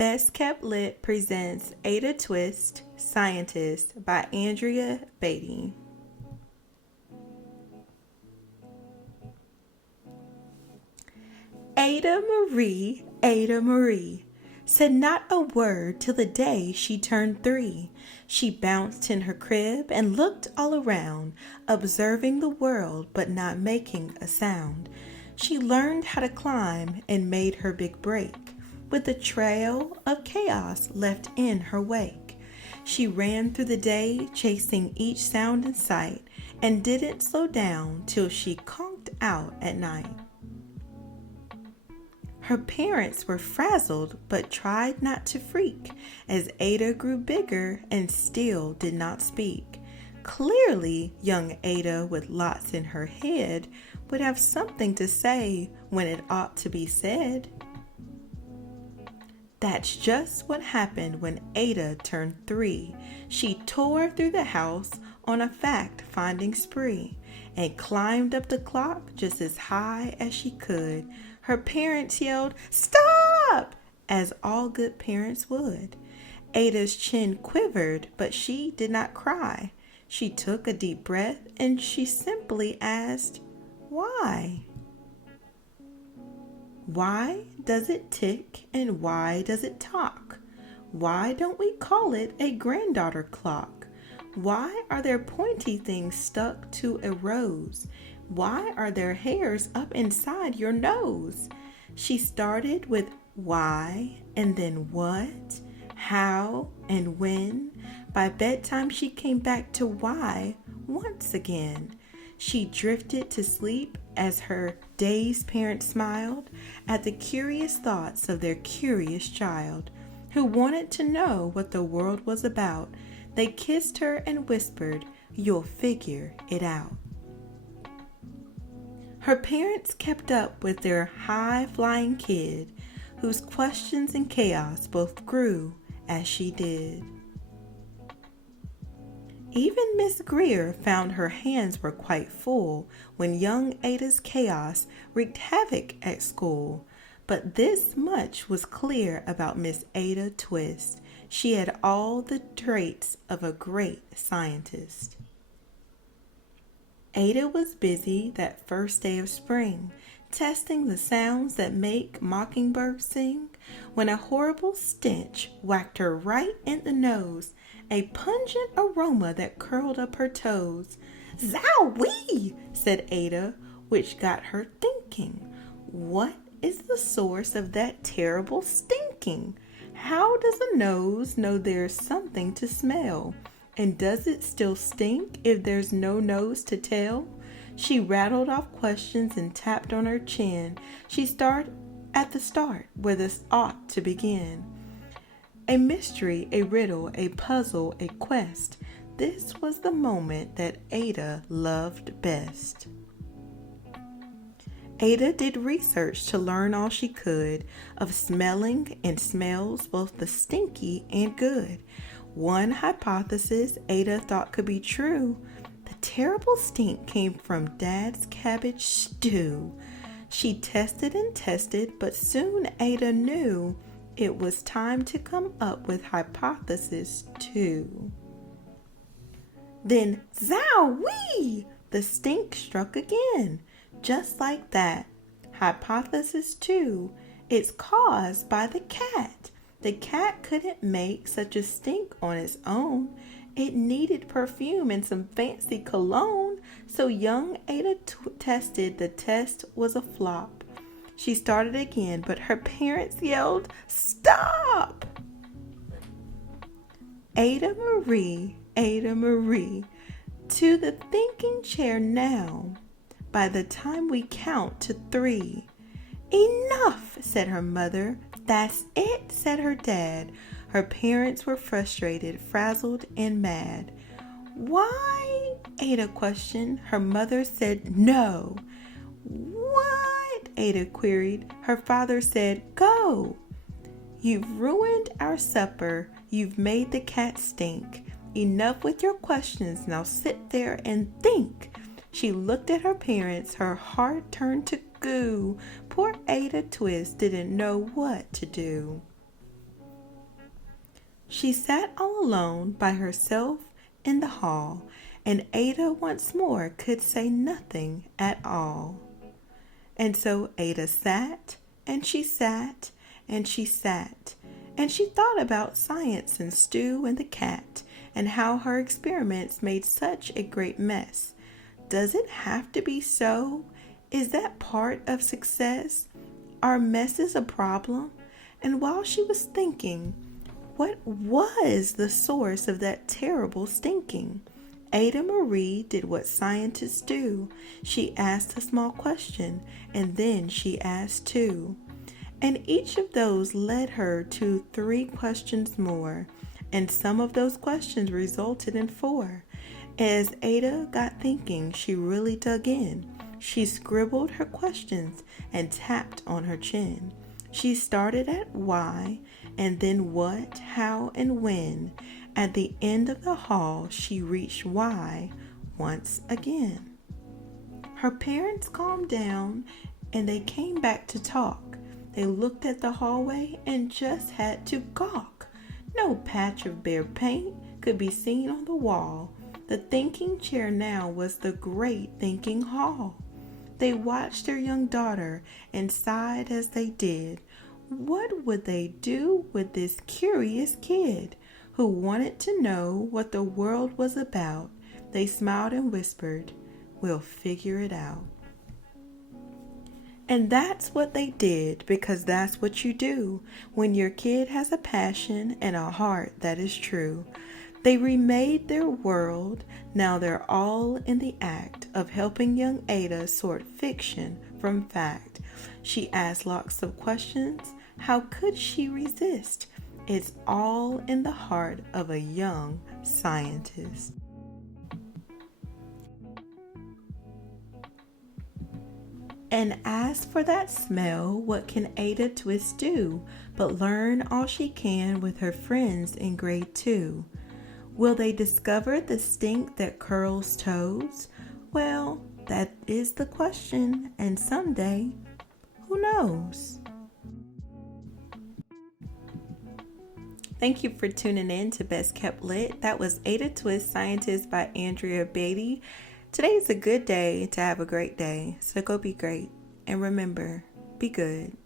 Best Kept Lit presents Ada Twist, Scientist by Andrea Beaty. Ada Marie, said not a word till the day she turned 3. She bounced in her crib and looked all around, observing the world but not making a sound. She learned how to climb and made her big break, with a trail of chaos left in her wake. She ran through the day, chasing each sound in sight, and didn't slow down till she conked out at night. Her parents were frazzled but tried not to freak as Ada grew bigger and still did not speak. Clearly, young Ada with lots in her head would have something to say when it ought to be said. That's just what happened when Ada turned 3. She tore through the house on a fact-finding spree and climbed up the clock just as high as she could. Her parents yelled, "Stop!" as all good parents would. Ada's chin quivered, but she did not cry. She took a deep breath and she simply asked, "Why?" Why does it tick and why does it talk? Why don't we call it a granddaughter clock? Why are there pointy things stuck to a rose? Why are there hairs up inside your nose? She started with why and then what, how and when. By bedtime she came back to why once again. She drifted to sleep as her dazed parents smiled at the curious thoughts of their curious child, who wanted to know what the world was about. They kissed her and whispered, "You'll figure it out." Her parents kept up with their high-flying kid, whose questions and chaos both grew as she did. Even Miss Greer found her hands were quite full when young Ada's chaos wreaked havoc at school. But this much was clear about Miss Ada Twist. She had all the traits of a great scientist. Ada was busy that first day of spring, testing the sounds that make mockingbirds sing, when a horrible stench whacked her right in the nose, a pungent aroma that curled up her toes. "Zowie!" said Ada, which got her thinking. What is the source of that terrible stinking? How does a nose know there's something to smell? And does it still stink if there's no nose to tell? She rattled off questions and tapped on her chin. She started at the start where this ought to begin. A mystery, a riddle, a puzzle, a quest. This was the moment that Ada loved best. Ada did research to learn all she could of smelling and smells, both the stinky and good. One hypothesis Ada thought could be true. The terrible stink came from Dad's cabbage stew. She tested and tested, but soon Ada knew it was time to come up with hypothesis 2. Then, zowie! The stink struck again. Just like that. Hypothesis 2. It's caused by the cat. The cat couldn't make such a stink on its own. It needed perfume and some fancy cologne. So young Ada tested. The test was a flop. She started again, but her parents yelled, "Stop!" Ada Marie, to the thinking chair now. By the time we count to 3. "Enough," said her mother. "That's it," said her dad. Her parents were frustrated, frazzled, and mad. "Why?" Ada questioned. Her mother said no. "What?" Ada queried. Her father said, "Go. You've ruined our supper. You've made the cat stink. Enough with your questions. Now sit there and think." She looked at her parents. Her heart turned to goo. Poor Ada Twist didn't know what to do. She sat all alone by herself in the hall, and Ada once more could say nothing at all. And so Ada sat, and she sat, and she sat, and she thought about science and Stu and the cat, and how her experiments made such a great mess. Does it have to be so? Is that part of success? Are messes a problem? And while she was thinking, what was the source of that terrible stinking? Ada Marie did what scientists do. She asked a small question, and then she asked two. And each of those led her to 3 questions more, and some of those questions resulted in 4. As Ada got thinking, she really dug in. She scribbled her questions and tapped on her chin. She started at why, and then what, how, and when. At the end of the hall, she reached why once again. Her parents calmed down, and they came back to talk. They looked at the hallway and just had to gawk. No patch of bare paint could be seen on the wall. The thinking chair now was the great thinking hall. They watched their young daughter and sighed as they did. What would they do with this curious kid who wanted to know what the world was about? They smiled and whispered, "We'll figure it out." And that's what they did, because that's what you do when your kid has a passion and a heart that is true. They remade their world. Now they're all in the act of helping young Ada sort fiction from fact. She asked lots of questions. How could she resist? It's all in the heart of a young scientist. And as for that smell, what can Ada Twist do but learn all she can with her friends in grade 2? Will they discover the stink that curls toes? Well, that is the question, and someday, who knows? Thank you for tuning in to Best Kept Lit. That was Ada Twist, Scientist by Andrea Beaty. Today is a good day to have a great day, so go be great. And remember, be good.